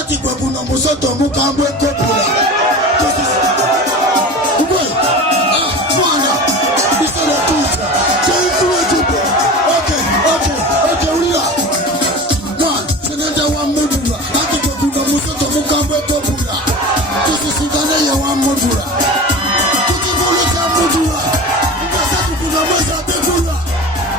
ati kwa kuna musoto mukambwe kopula ukwe mwana bisala tuza tayikuwe tupo okay ulila mwana senenda wa mudula ati kwa kuna musoto mukambwe kopula tusisindane ya wa mudula kutivoluza mudula ukasatu kuna mweza tekula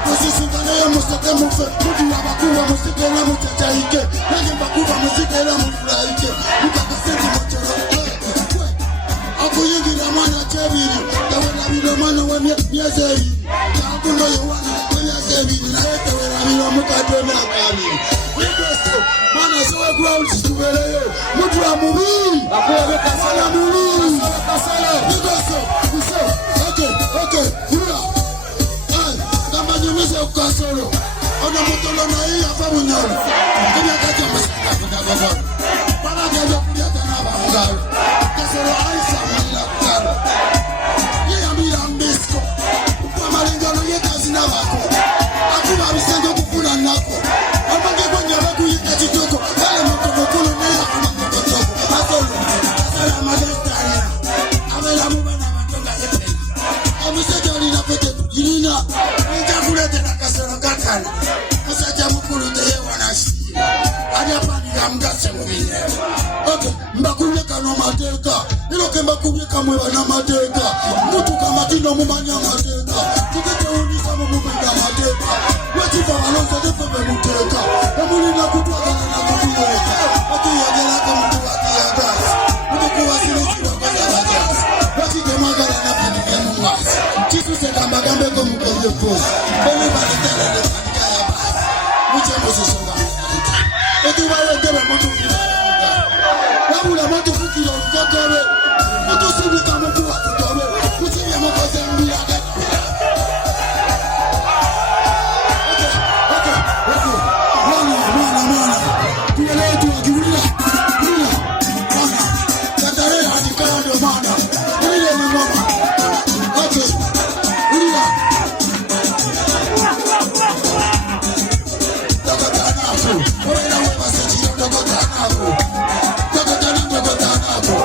tusisindane ya musate mufe mudula bakuwa musikela mutachaike nage bakuwa musikela mufuraike mukakaseti mochoro akuyingira mwana chebiri tawela bilo mwana wa myezeri takundo yowana wa myezeri na yetawela bilo mukatona kabiri Kristo mwana sowe ground situbeleyo mutu wa mubiri kasala mubiri Kristo kuso okay fura kama nyumise ukasoro ona mutolo na hii hapa munyoro kama kaja masaka bana kaja kuliata na bangalo kasoro aisa mala karo yeye amira mbesko kwa malingano yekazi na bako akuba bisengo kufuna nako ambange kwenye baku yikachi toko wale motokokolo na ya kuna motokoko asolo kasala magastari amela mubana matonga yepena amuseka lina pete ilina nitakulete na kasoro kakana musaja mukulu teye wanashi adapani ya mgase mwine okay mbakubye kano mateka iloke mbakubye kamwe bana mateka mutu kama tino mumanya mateka tukete unisa mumubenda mateka wetifa walonza defebe muteka emulina kutwakana na kutuweka wati yagelaka mtu wati ya gasi mtukuwa silisi wakaza wajasi wati kemagala na pinike mwasi chisu sekamba gambeko mkoye posi beli balitelele katika ya basi muche mosisonga eti wale ngebe mtu wabula mtu fukilo mkotobe mtu sibika mtu wakutobe muche ya mkoze mbia mwana tuwele tu wakiwila mwana katare hadikaya ndo mwana urile ni mama okay ulila dokotanafu ulela wema sechino dokotanafu dokotanafu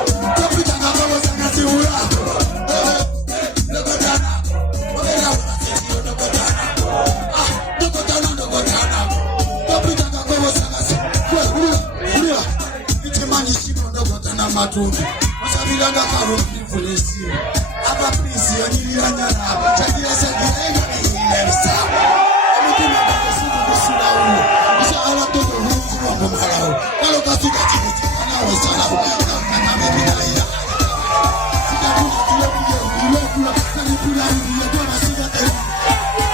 kopita ngakawa sanga siura dokotanafu ulela wema sechino dokotanafu dokotanafu kopita ngakawa sanga siura ulila itemani shimo dokotana matundu usabila ngakawa mfulesi apa prisi yonilira nyana apa chagira sagirenga nilesa amutima bakasibu kusura uno isa ala toto hunzi wa mmarao walo kafika chibuti kana wesala kana mimi na ila sitakuna tulekula kanipula hivi kwa masiga tena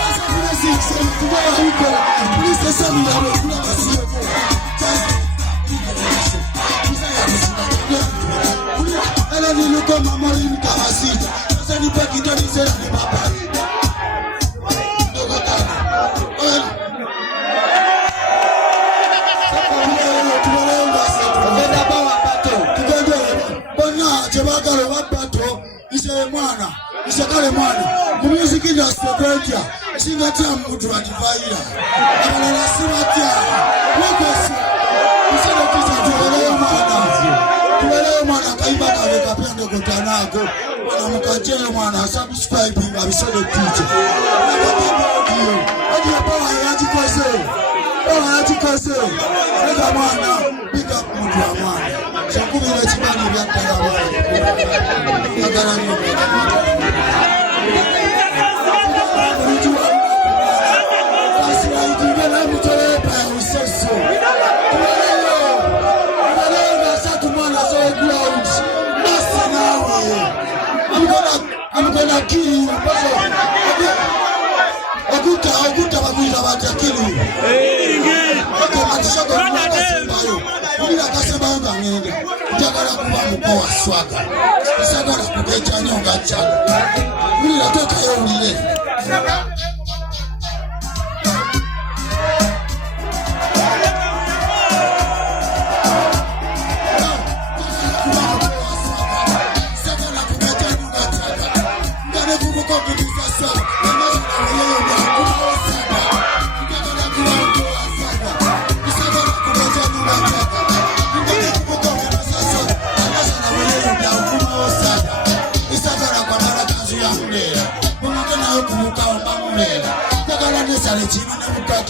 asa kuna sisi tunawa huko please sasa mimi na kula masiga Ela niluko mamori mkawasita Sasa nipa kitoni sera ni mapari Ndogotana Tukenda bawa bato Tukenda Bona chebagalo wabato Ishe mwana Ishakale mwana Kumuziki industry Singatia mtu wa divaira Abalala simatia Wekosi Isele kisa tuwelewe mwana tuwelewe mwana kaiba kaweka pia ndogotanako mwana mkachele mwana subscribe inga bisole tiche hadi hapa hayajikose ega mwana pick up mtu wa mwana shakumi na chibani vya kala agana I'm gonna kill you. Okuta bakuita batakilu. Okay, matishoko kubayo. Bila kasema nga ngende. Njagala kuba mkoa swaga. Isagala kugecha nyonga chaga. Bila toka yo ulile.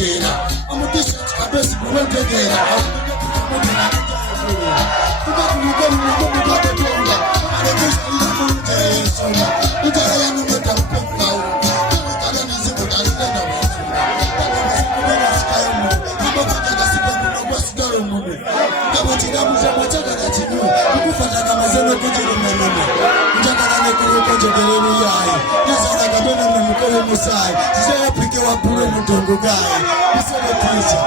tegera amutisha kabesi mwe tegera tuba kuliko mko kwa tonga arekesha ila mmoja Yesu utara ya numeta mpaka kana nizipo tanzania kama tiramu za machaka na tinu ukufata kama zeno kujiri mwenene mchakana nekuruko jogereni yai yasara kabena mnemukowe musai sisa yapike wa bure mtongo gai nisele tisha